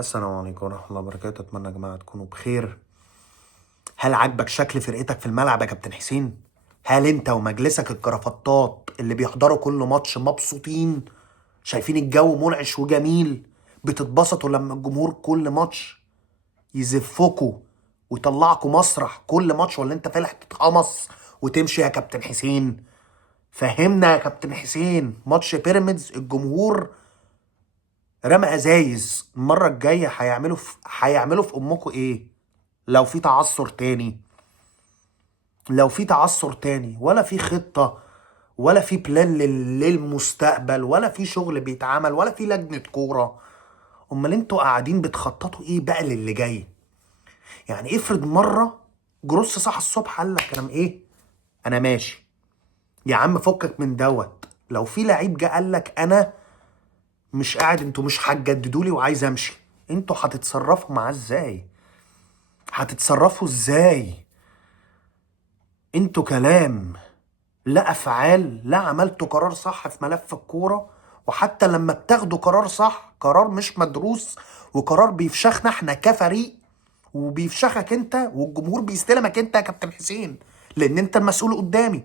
السلام عليكم ورحمة الله وبركاته. أتمنى يا جماعة تكونوا بخير. هل عاجبك شكل فرقتك في الملعب يا كابتن حسين؟ هل أنت ومجلسك الكرافتات اللي بيحضروا كل ماتش مبسوطين؟ شايفين الجو منعش وجميل؟ بتتبسطوا لما الجمهور كل ماتش يزفكوا ويطلعكوا مسرح كل ماتش، ولا أنت فالح تتقمص وتمشي يا كابتن حسين؟ فهمنا يا كابتن حسين. ماتش بيراميدز الجمهور رمى ازايز. المره الجايه هيعملوا في امكم ايه لو في تعثر تاني؟ ولا في خطه، ولا في بلان للمستقبل، ولا في شغل بيتعمل، ولا في لجنه كوره. امال انتوا قاعدين بتخططوا ايه بقى للي جاي؟ يعني افرض مره جروس صح الصبح قال لك انا ايه، انا ماشي. يا عم فكك من دوت. لو في لعيب جه قال لك انا مش قاعد، انتوا مش هتجددوا لي وعايز امشي، انتوا هتتصرفوا معاه ازاي؟ انتوا كلام لا افعال. لا عملتوا قرار صح في ملف الكوره، وحتى لما بتاخدوا قرار صح قرار مش مدروس، وقرار بيفشخنا احنا كفريق، وبيفشخك انت، والجمهور بيستلمك انت يا كابتن حسين، لان انت المسؤول قدامي.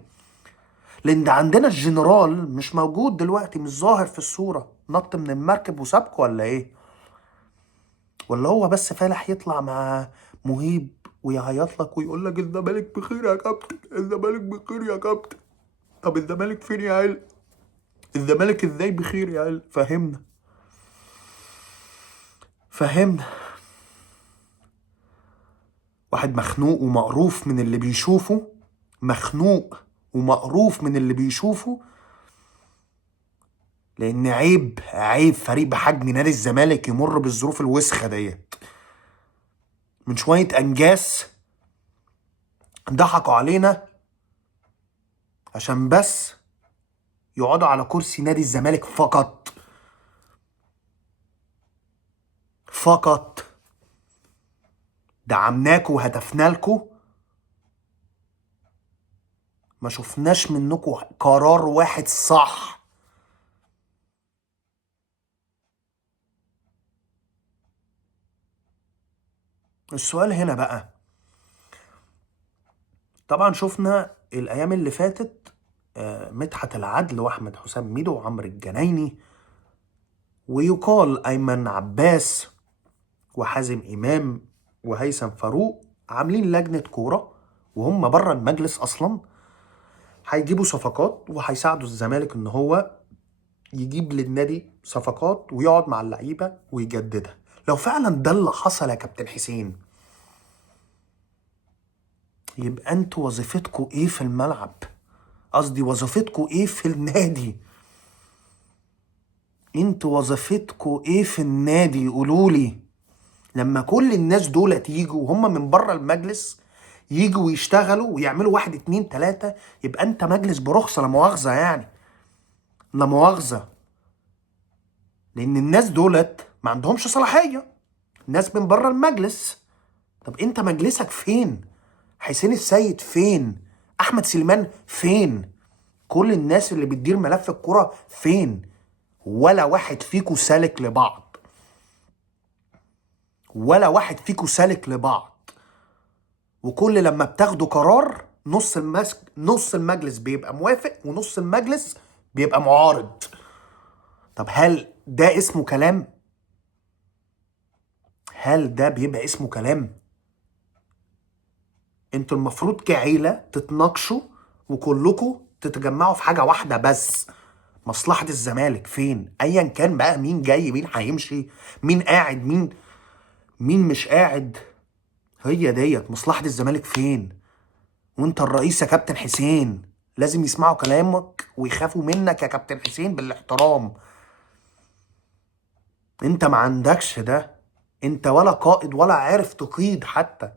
لان ده عندنا الجنرال مش موجود دلوقتي، مش ظاهر في الصوره، نط من المركب وسابكوا ولا ايه؟ ولا هو بس فالح يطلع مع مهيب ويعيط لك ويقول لك الزمالك بخير يا كابتن، الزمالك بخير يا كابتن. طب الزمالك فين يا عيل؟ الزمالك ازاي بخير يا عيل؟ فهمنا. واحد مخنوق ومقروف من اللي بيشوفه، مخنوق ومقروف من اللي بيشوفه، لان عيب فريق بحجم نادي الزمالك يمر بالظروف الوسخه ديت. من شويه انجاز ضحكوا علينا عشان بس يقعدوا على كرسي نادي الزمالك فقط. دعمناكوا وهتفنا لكوا، ما شفناش منكوا قرار واحد صح. السؤال هنا بقى، طبعا شفنا الايام اللي فاتت مدحت العدل واحمد حسام ميدو وعمرو الجنايني، ويقال ايمن عباس وحازم امام وهيثم فاروق عاملين لجنة كورة وهم بره المجلس اصلا، هيجيبوا صفقات وهيساعدوا الزمالك ان هو يجيب للنادي صفقات ويقعد مع اللعيبة ويجددها. لو فعلا ده اللي حصل يا كابتن حسين، يبقى انتوا وظيفتكوا ايه في الملعب؟ قصدي وظيفتكوا ايه في النادي؟ انتوا وظيفتكوا ايه في النادي؟ قولولي. لما كل الناس دول يجوا وهم من بره المجلس، يجوا ويشتغلوا ويعملوا واحد اتنين تلاتة، يبقى انت مجلس برخصة. لا مؤاخذة يعني، لا مؤاخذة. لان الناس دولت ما عندهمش صلاحية، ناس من بره المجلس. طب انت مجلسك فين؟ حسين السيد فين؟ احمد سليمان فين؟ كل الناس اللي بتدير ملف الكرة فين؟ ولا واحد فيكو سالك لبعض، ولا واحد فيكو سالك لبعض. وكل لما بتاخدوا قرار نص المجلس بيبقى موافق ونص المجلس بيبقى معارض. طب هل ده اسمه كلام؟ هل ده بيبقى اسمه كلام؟ انتوا المفروض كعيلة تتناقشوا وكلكم تتجمعوا في حاجة واحدة بس. مصلحة الزمالك فين؟ ايا كان بقى مين جاي مين هيمشي، مين قاعد مين مش قاعد، هي ديت مصلحة الزمالك فين. وانت الرئيس يا كابتن حسين، لازم يسمعوا كلامك ويخافوا منك يا كابتن حسين بالاحترام. انت ما عندكش ده، انت ولا قائد ولا عارف تقيد حتى.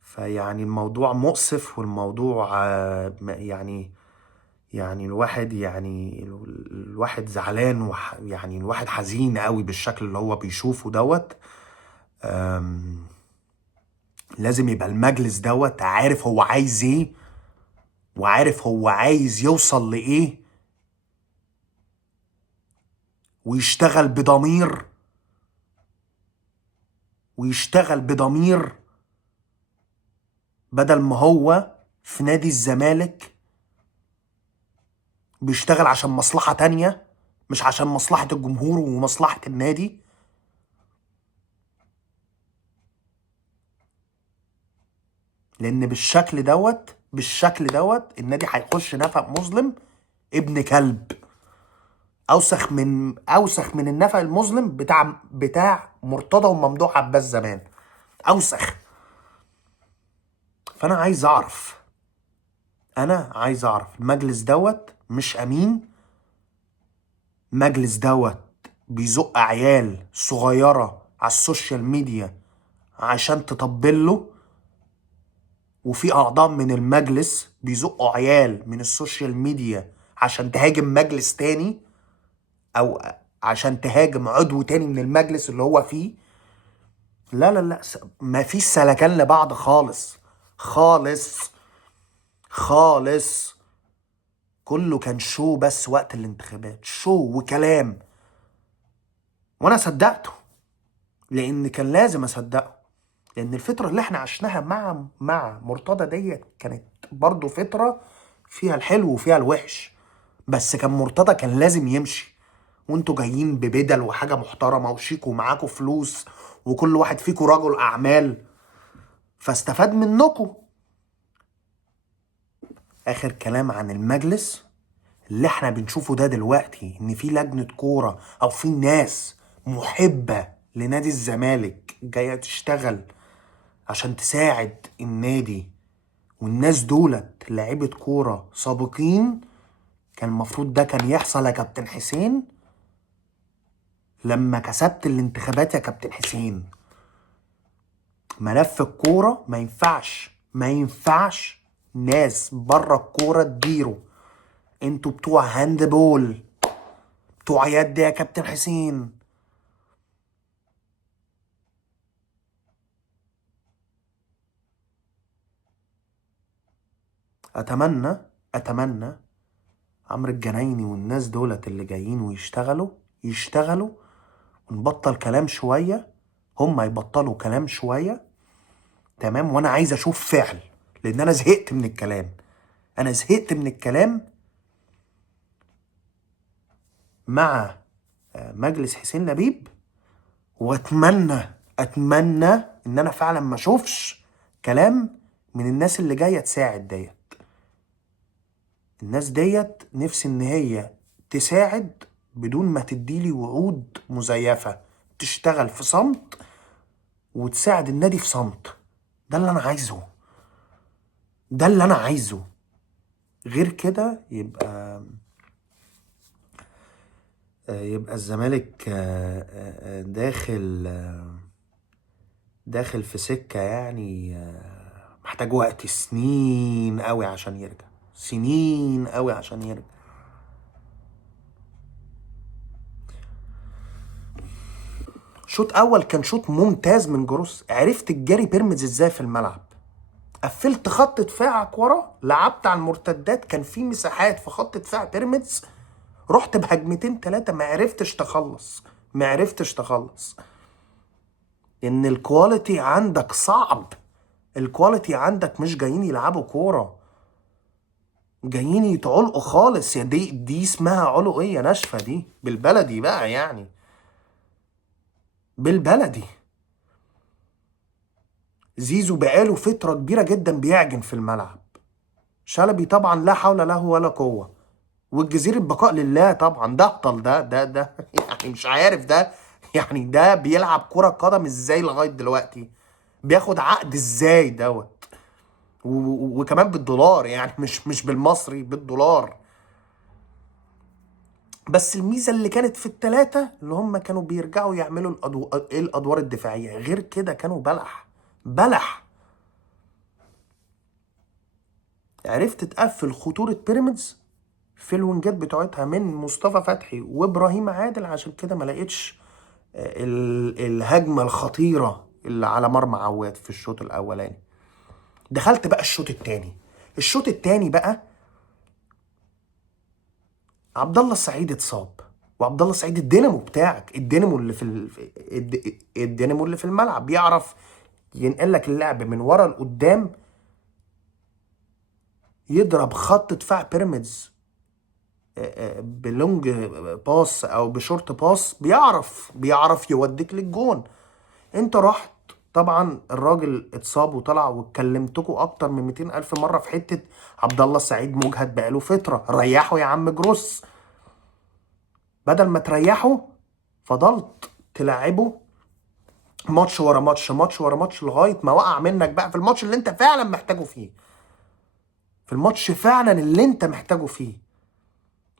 فيعني الموضوع مؤسف، والموضوع يعني الواحد زعلان يعني الواحد حزين قوي بالشكل اللي هو بيشوفه دوت. لازم يبقى المجلس دوت عارف هو عايز ايه، وعارف هو عايز يوصل لايه، ويشتغل بضمير، ويشتغل بضمير، بدل ما هو في نادي الزمالك بيشتغل عشان مصلحة تانية، مش عشان مصلحة الجمهور ومصلحة النادي. لان بالشكل دوت النادي هيخش نفق مظلم ابن كلب، اوسخ من النفق المظلم بتاع مرتضى وممدوح عباس زمان، اوسخ. فانا عايز اعرف المجلس دوت مش امين، مجلس دوت بيزق عيال صغيرة على السوشيال ميديا عشان تطبل له، وفي اعضاء من المجلس بيزقوا عيال من السوشيال ميديا عشان تهاجم مجلس تاني، او عشان تهاجم عضو تاني من المجلس اللي هو فيه. لا لا لا، ما فيش سلكان لبعض خالص خالص خالص. كله كان شو بس وقت الانتخابات، شو وكلام. وانا صدقته، لان كان لازم اصدقه، لان الفتره اللي احنا عشناها مع مرتضى ديت كانت برضو فتره فيها الحلو وفيها الوحش. بس كان مرتضى كان لازم يمشي، وانتوا جايين ببدل وحاجه محترمه وشيك ومعاكوا فلوس وكل واحد فيكوا رجل اعمال، فاستفاد منكم. اخر كلام عن المجلس اللي احنا بنشوفه ده دلوقتي، ان في لجنه كوره او في ناس محبه لنادي الزمالك جايه تشتغل عشان تساعد النادي، والناس دولت لعيبه كوره سابقين. كان المفروض ده كان يحصل يا كابتن حسين لما كسبت الانتخابات. يا كابتن حسين، ملف الكوره ما ينفعش ناس بره الكوره تديره. انتوا بتوع هاند بول، بتوع يد يا كابتن حسين. اتمنى عمرو الجنايني والناس دولت اللي جايين ويشتغلوا ونبطل كلام شويه، هم يبطلوا كلام شويه. تمام. وانا عايز اشوف فعل، لان انا زهقت من الكلام. مع مجلس حسين لبيب. اتمنى ان انا فعلا ما اشوفش كلام من الناس اللي جايه تساعد ديت. الناس ديت نفسي ان هي تساعد بدون ما تديلي وعود مزيفه، تشتغل في صمت وتساعد النادي في صمت. ده اللي انا عايزه، غير كده يبقى الزمالك داخل في سكة، يعني محتاج وقت سنين قوي عشان يرجع، سنين قوي عشان يرجع. شوط اول كان شوط ممتاز من جروس، عرفت تجاري بيراميدز ازاي في الملعب، قفلت خط دفاعك ورا، لعبت على المرتدات، كان في مساحات في خط دفاع بيراميدز، رحت بهجمتين ثلاثة ما عرفتش تخلص. ان الكواليتي عندك صعب، الكواليتي عندك مش جايين يلعبوا كورة، جايين يتعلقوا خالص. يا دي اسمها علقية ناشفة، دي بالبلدي بقى، يعني بالبلدي. زيزو بقاله فترة كبيرة جدا بيعجن في الملعب. شلبي طبعا لا حول له ولا قوة، والجزيرة بقاء لله طبعا. ده هطل ده يعني مش عارف ده، يعني ده بيلعب كرة قدم ازاي لغاية دلوقتي؟ بياخد عقد ازاي دوت؟ وكمان بالدولار، يعني مش بالمصري، بالدولار. بس الميزة اللي كانت في التلاتة اللي هم كانوا بيرجعوا يعملوا الأدوار الدفاعية، غير كده كانوا بلح. عرفت تقفل خطورة بيراميدز في الوينجات بتوعتها من مصطفى فتحي وابراهيم عادل، عشان كده ما لقيتش الهجمة الخطيرة اللي على مرمى عواد في الشوط الأولاني. دخلت بقى الشوط التاني بقى عبد الله السعيد اتصاب، وعبد الله السعيد الدينامو بتاعك، الدينامو اللي في الدينامو اللي في الملعب، بيعرف ينقل لك اللعب من ورا لقدام، يضرب خط دفاع بيراميدز بلونج باس او بشورت باس، بيعرف يوديك للجون. انت رحت طبعا، الراجل اتصاب وطلع، واتكلمتكم اكتر من 200 الف مره في حته عبد الله السعيد مجهد بقاله فتره. ريحه يا عم جروس، بدل ما تريحه فضلت تلعبه ماتش ورا ماتش، ماتش ورا ماتش، لغايه ما وقع منك بقى في الماتش اللي انت فعلا محتاجه فيه، في الماتش فعلا اللي انت محتاجه فيه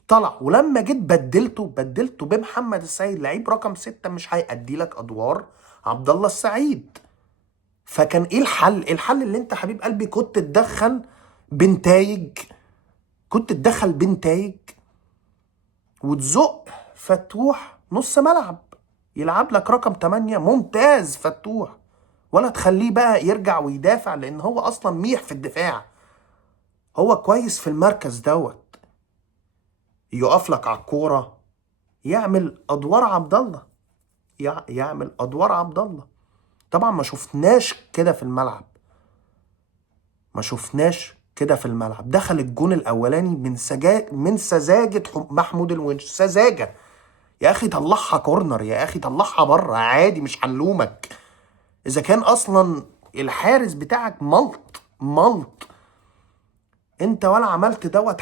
طلع. ولما جيت بدلته بمحمد السيد، لعيب رقم 6 مش هيأدي لك ادوار عبد الله السعيد. فكان ايه الحل؟ الحل اللي انت حبيب قلبي كنت تدخل بنتايج، وتزق فتوح نص ملعب يلعب لك رقم 8 ممتاز فتوح، ولا تخليه بقى يرجع ويدافع، لان هو اصلا ميح في الدفاع، هو كويس في المركز دوت، يقف لك على الكوره، يعمل ادوار عبد الله، يعمل ادوار عبد الله. طبعا ما شفناش كده في الملعب، دخل الجون الاولاني من سذاجه محمود الونش، سذاجه. يا اخي طلعها كورنر، يا اخي طلعها بره عادي، مش هنلومك اذا كان اصلا الحارس بتاعك ملط. انت ولا عملت دوت،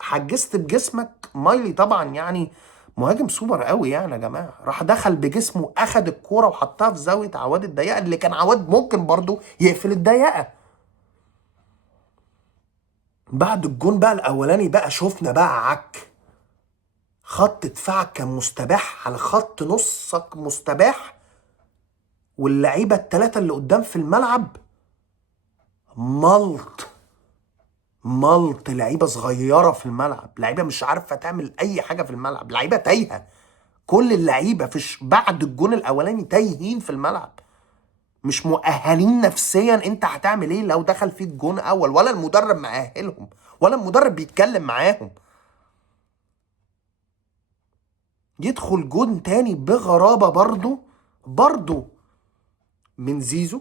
حجزت بجسمك. مايلي طبعا يعني مهاجم سوبر قوي يعني يا جماعه، راح دخل بجسمه، اخد الكوره وحطها في زاويه عواد الضيقه، اللي كان عواد ممكن برضو يقفل الضيقه. بعد الجون بقى الاولاني بقى شفنا بقى خط دفاعك كان مستباح، على خط نصك مستباح، واللعيبه الثلاثه اللي قدام في الملعب ملط لعيبه صغيره في الملعب، لعيبه مش عارفه تعمل اي حاجه في الملعب، لعيبه تايهه. كل اللعيبه بعد الجون الاولاني تايهين في الملعب، مش مؤهلين نفسيا. انت هتعمل ايه لو دخل فيك جون اول؟ ولا المدرب مؤهلهم، ولا المدرب بيتكلم معاهم. يدخل جون تاني بغرابه برضو من زيزو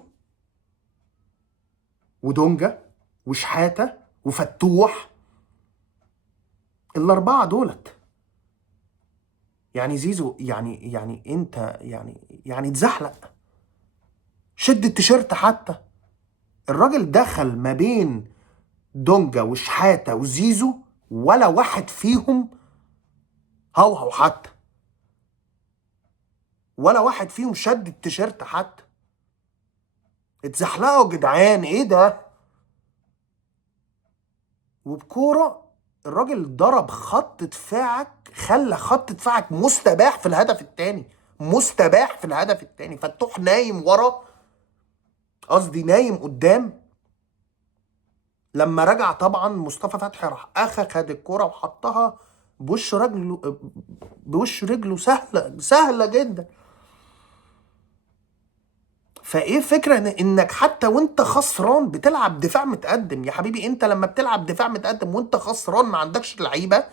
ودونجا وشحاته وفتوح، الاربعه دولت. يعني زيزو يعني انت يعني اتزحلق، شد التيشيرت حتى. الراجل دخل ما بين دونجا وشحاته وزيزو، ولا واحد فيهم هوهو حتى، ولا واحد فيهم شد التيشيرت حتى. اتزحلقوا يا جدعان، ايه ده؟ وبكوره الراجل ضرب خط دفاعك، خلى خط دفاعك مستباح في الهدف الثاني. فتوح نايم ورا، قصدي نايم قدام. لما رجع طبعا مصطفى فتحي راح خد الكوره وحطها بوش رجله سهله جدا. فايه فكره انك حتى وانت خسران بتلعب دفاع متقدم؟ يا حبيبي انت لما بتلعب دفاع متقدم وانت خسران ما عندكش لعيبه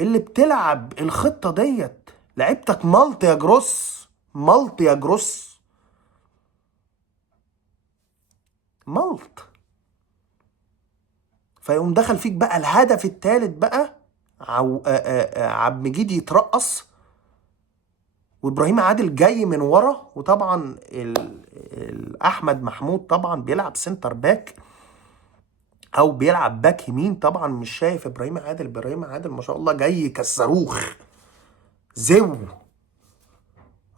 اللي بتلعب الخطه ديت، لعيبتك ملط يا جروس، ملط. فيقوم دخل فيك بقى الهدف الثالث بقى، عبد المجيد يترقص، وابراهيم عادل جاي من ورا، وطبعا احمد محمود طبعا بيلعب سنتر باك او بيلعب باك يمين، طبعا مش شايف ابراهيم عادل ما شاء الله جاي كالصاروخ،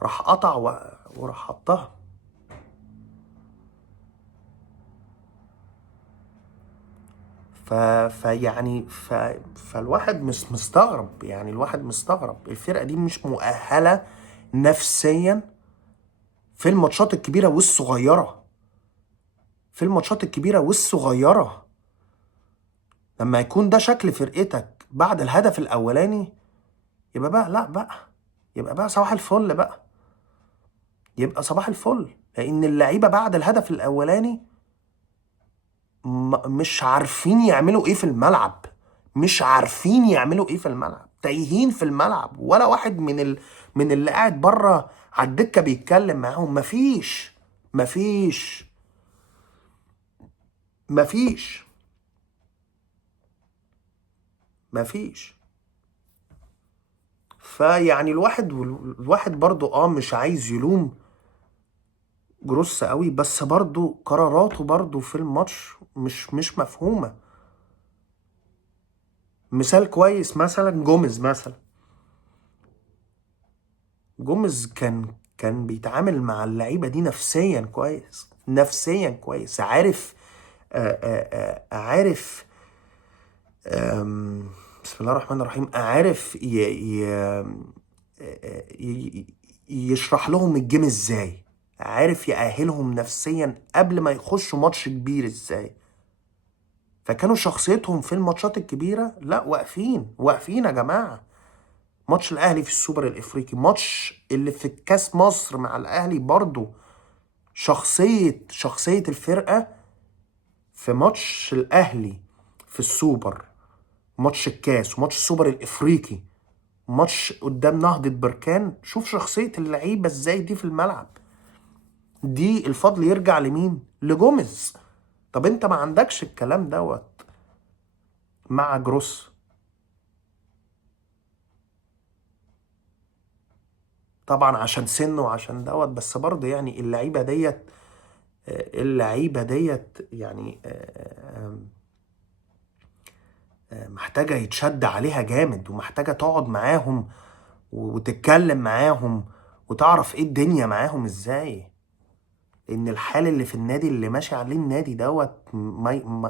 راح قطع وراح حطها. فالواحد مش مستغرب، يعني الواحد مستغرب الفرقه دي مش مؤهله نفسيا في الماتشات الكبيره والصغيره. لما يكون ده شكل فرقتك بعد الهدف الاولاني، يبقى بقى لا بقى، يبقى بقى صباح الفل بقى، لان اللعيبه بعد الهدف الاولاني مش عارفين يعملوا ايه في الملعب، تايهين في الملعب، ولا واحد من اللي قاعد بره على الدكه بيتكلم معاهم. مفيش مفيش مفيش مفيش. فيعني الواحد برضو مش عايز يلوم جروس قوي، بس برضو قراراته برضو في الماتش مش مفهومة. مثال كويس مثلا جوميز مثلا. جوميز كان بيتعامل مع اللعيبة دي نفسيا كويس، نفسيا كويس، عارف. عارف. بسم الله الرحمن الرحيم. عارف يشرح لهم الجيم ازاي، عارف يأهلهم نفسيا قبل ما يخشوا ماتش كبير ازاي. فكانوا شخصيتهم في الماتشات الكبيرة لا، واقفين يا جماعة. ماتش الأهلي في السوبر الإفريقي، ماتش اللي في الكاس مصر مع الأهلي برضو، شخصية الفرقة في ماتش الأهلي في السوبر، ماتش الكاس وماتش السوبر الإفريقي، ماتش قدام نهضة بركان. شوف شخصية اللعيبة ازاي دي في الملعب. دي الفضل يرجع لمين؟ لجوميز. طب انت ما عندكش الكلام دوت مع جروس. طبعا عشان سنه وعشان دوت، بس برضه يعني اللعيبة ديت يعني محتاجة يتشد عليها جامد، ومحتاجة تقعد معاهم وتتكلم معاهم وتعرف ايه الدنيا معاهم ازاي. ان الحال اللي في النادي اللي ماشي عليه النادي دوت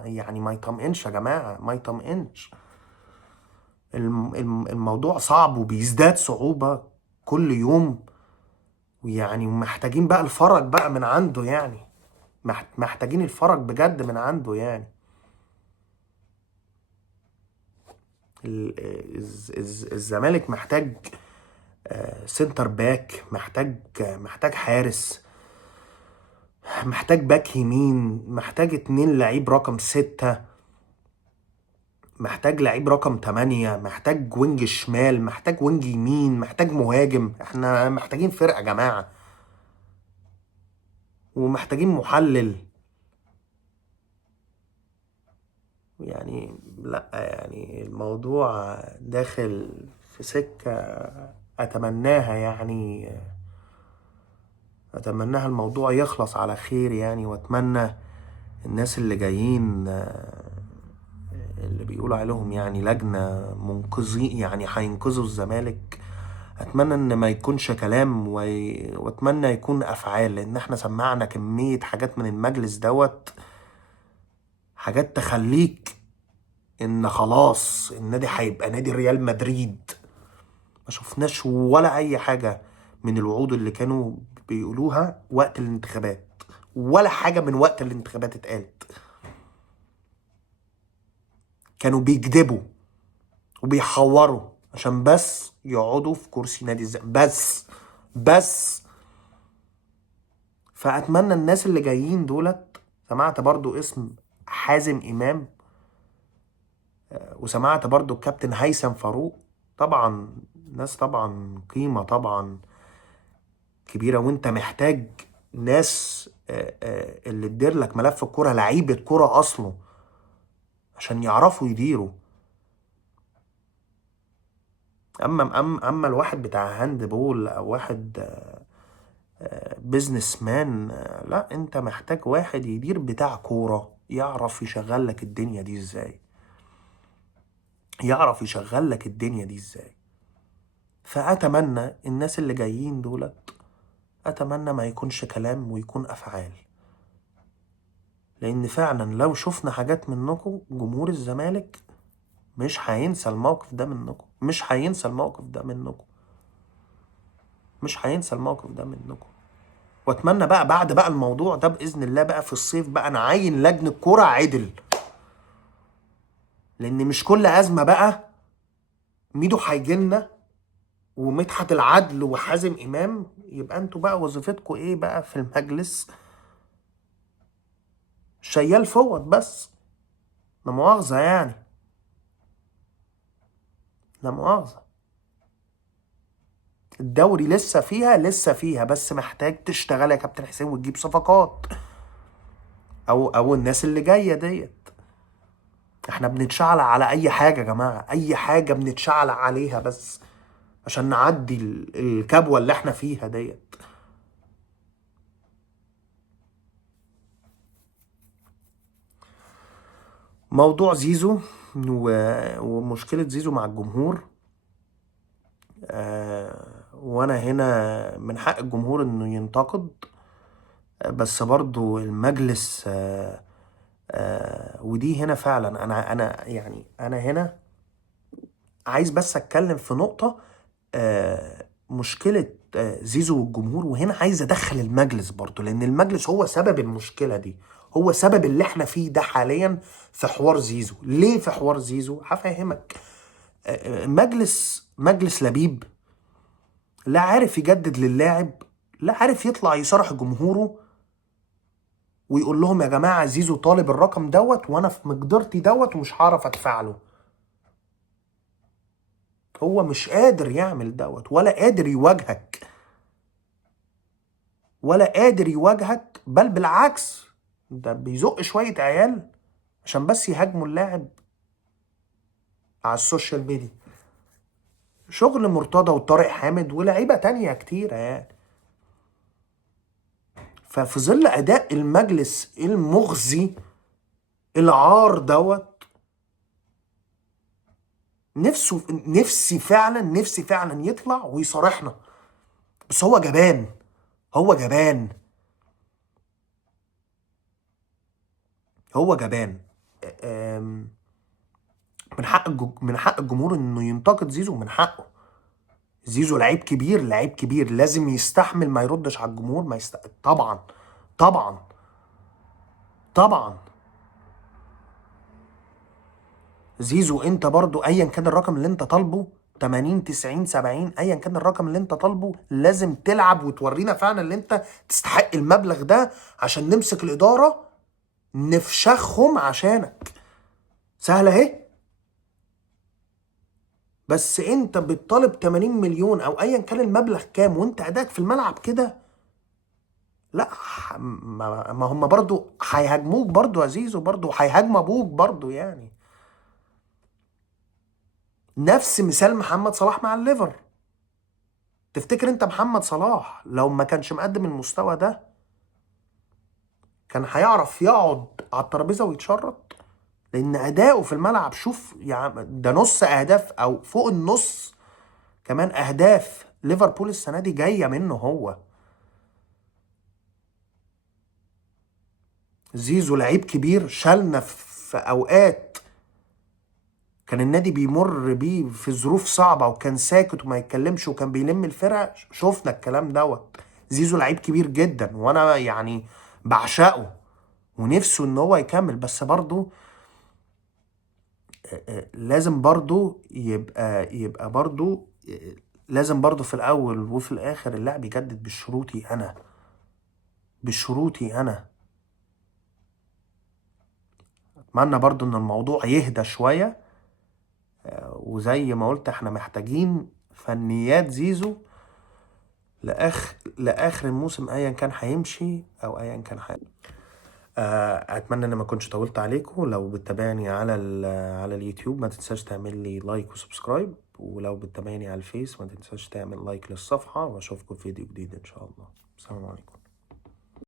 يعني ما يطمئنش يا جماعة، ما يطمئنش. الموضوع صعب وبيزداد صعوبة كل يوم. ويعني محتاجين بقى الفرج بقى من عنده يعني، محتاجين الفرج بجد من عنده يعني. الزمالك محتاج سنتر باك، محتاج حارس، محتاج باك يمين، محتاج 2 لعيب رقم 6، محتاج لعيب رقم 8، محتاج وينج شمال، محتاج وينج يمين، محتاج مهاجم. احنا محتاجين فرقة يا جماعة، ومحتاجين محلل. يعني لا، يعني الموضوع داخل في سكة أتمناها يعني، أتمناها الموضوع يخلص على خير يعني. وأتمنى الناس اللي جايين اللي بيقولوا عليهم يعني لجنة منقذين، يعني هينقذوا الزمالك، اتمنى ان ما يكونش كلام واتمنى يكون افعال. لان احنا سمعنا كمية حاجات من المجلس دوت، حاجات تخليك ان خلاص النادي هيبقى نادي ريال مدريد. ما شفناش ولا اي حاجة من الوعود اللي كانوا بيقولوها وقت الانتخابات، ولا حاجة من وقت الانتخابات اتقالت. كانوا بيكذبوا وبيحوروا عشان بس يقعدوا في كرسي نادي الزمالك بس. فأتمنى الناس اللي جايين دولت. سمعت برضو اسم حازم إمام، وسمعت برضو الكابتن هيثم فاروق. طبعا ناس طبعا قيمة طبعا كبيرة، وانت محتاج ناس اللي تدير لك ملف الكرة، لعيبة كرة أصله عشان يعرفوا يديروا. أما الواحد بتاع هاند بول أو واحد بيزنس مان، لا، انت محتاج واحد يدير بتاع كورة، يعرف يشغل لك الدنيا دي ازاي، يعرف يشغل لك الدنيا دي ازاي. فأتمنى الناس اللي جايين دولت، أتمنى ما يكونش كلام ويكون أفعال. لأن فعلا لو شفنا حاجات منكم جمهور الزمالك مش هينسى الموقف ده منكم، مش هينسى الموقف ده منكم، مش هينسى الموقف ده منكم. واتمنى بقى بعد بقى الموضوع ده بإذن الله بقى في الصيف بقى نعين لجنة كرة عدل. لأن مش كل أزمة بقى ميدو هيجيلنا ومدحت العدل وحازم إمام. يبقى انتوا بقى وظيفتكم ايه بقى في المجلس؟ شيال فوت بس، لا مؤاخذة يعني. لا مؤاخذة. الدوري لسه فيها بس محتاج تشتغل يا كابتن حسين وتجيب صفقات، او الناس اللي جايه ديت. احنا بنتشعلق على اي حاجه يا جماعه، اي حاجه بنتشعلق عليها بس عشان نعدي الكبوه اللي احنا فيها ديت. موضوع زيزو ومشكله زيزو مع الجمهور. وانا هنا من حق الجمهور انه ينتقد، بس برضو المجلس ودي هنا فعلا انا يعني انا هنا عايز بس اتكلم في نقطة. مشكلة زيزو والجمهور، وهنا عايز ادخل المجلس برضو لان المجلس هو سبب المشكلة دي، هو سبب اللي احنا فيه ده حاليا في حوار زيزو. ليه في حوار زيزو؟ هفهمك. مجلس لبيب، لا عارف يجدد للاعب، لا عارف يطلع يصارح جمهوره ويقول لهم يا جماعة زيزو طالب الرقم دوت وانا في مقدرتي دوت ومش هعرف ادفع له. هو مش قادر يعمل دوت، ولا قادر يواجهك، ولا قادر يواجهك، بل بالعكس ده بيزق شوية عيال عشان بس يهاجموا اللاعب على السوشيال ميديا. شغل مرتضى وطارق حامد ولاعيبة تانية كتيرة يعني. ففي ظل أداء المجلس المخزي العار دوت، نفسي فعلا يطلع ويصارحنا، بس هو جبان، هو جبان، هو جبان. من حق الجمهور انه ينتقد زيزو، من حقه. زيزو لعيب كبير، لعيب كبير لازم يستحمل ما يردش على الجمهور، طبعا طبعا طبعا. زيزو انت برضو ايا كان الرقم اللي انت طالبه، 80 90 70 ايا كان الرقم اللي انت طالبه، لازم تلعب وتورينا فعلا ان انت تستحق المبلغ ده عشان نمسك الاداره نفشخهم عشانك. سهله اهي. بس انت بتطالب 80 مليون او ايا كان المبلغ كام وانت اداك في الملعب كده، لا ما هم برضو هيهاجموك برضو يا زيزو، برضو هيهاجموا ابوك برضو يعني. نفس مثال محمد صلاح مع الليفر. تفتكر انت محمد صلاح لو ما كانش مقدم المستوى ده كان هيعرف يقعد على الترابيزه ويتشرط؟ لان اداؤه في الملعب، شوف يعني ده نص اهداف او فوق النص كمان اهداف ليفربول السنه دي جايه منه هو. زيزو لعيب كبير، شالنا في اوقات كان النادي بيمر بيه في ظروف صعبة وكان ساكت وما يتكلمش وكان بيلم الفرقة. شفنا الكلام دوت. زيزو لعيب كبير جدا وانا يعني بعشقه ونفسه ان هو يكمل، بس برضو لازم برضو يبقى برضو لازم برضو في الاول وفي الاخر اللاعب يجدد بشروطي انا، بشروطي انا. اتمنى برضو ان الموضوع يهدى شوية، وزي ما قلت احنا محتاجين فنيات زيزو لاخر الموسم ايا كان هيمشي او ايا كان اتمنى ان ما كنتش طولت عليكم. لو بتتابعني على اليوتيوب ما تنساش تعمل لي لايك وسبسكرايب، ولو بتتابعني على الفيس ما تنساش تعمل لايك للصفحة، واشوفكم في فيديو جديد ان شاء الله. السلام عليكم.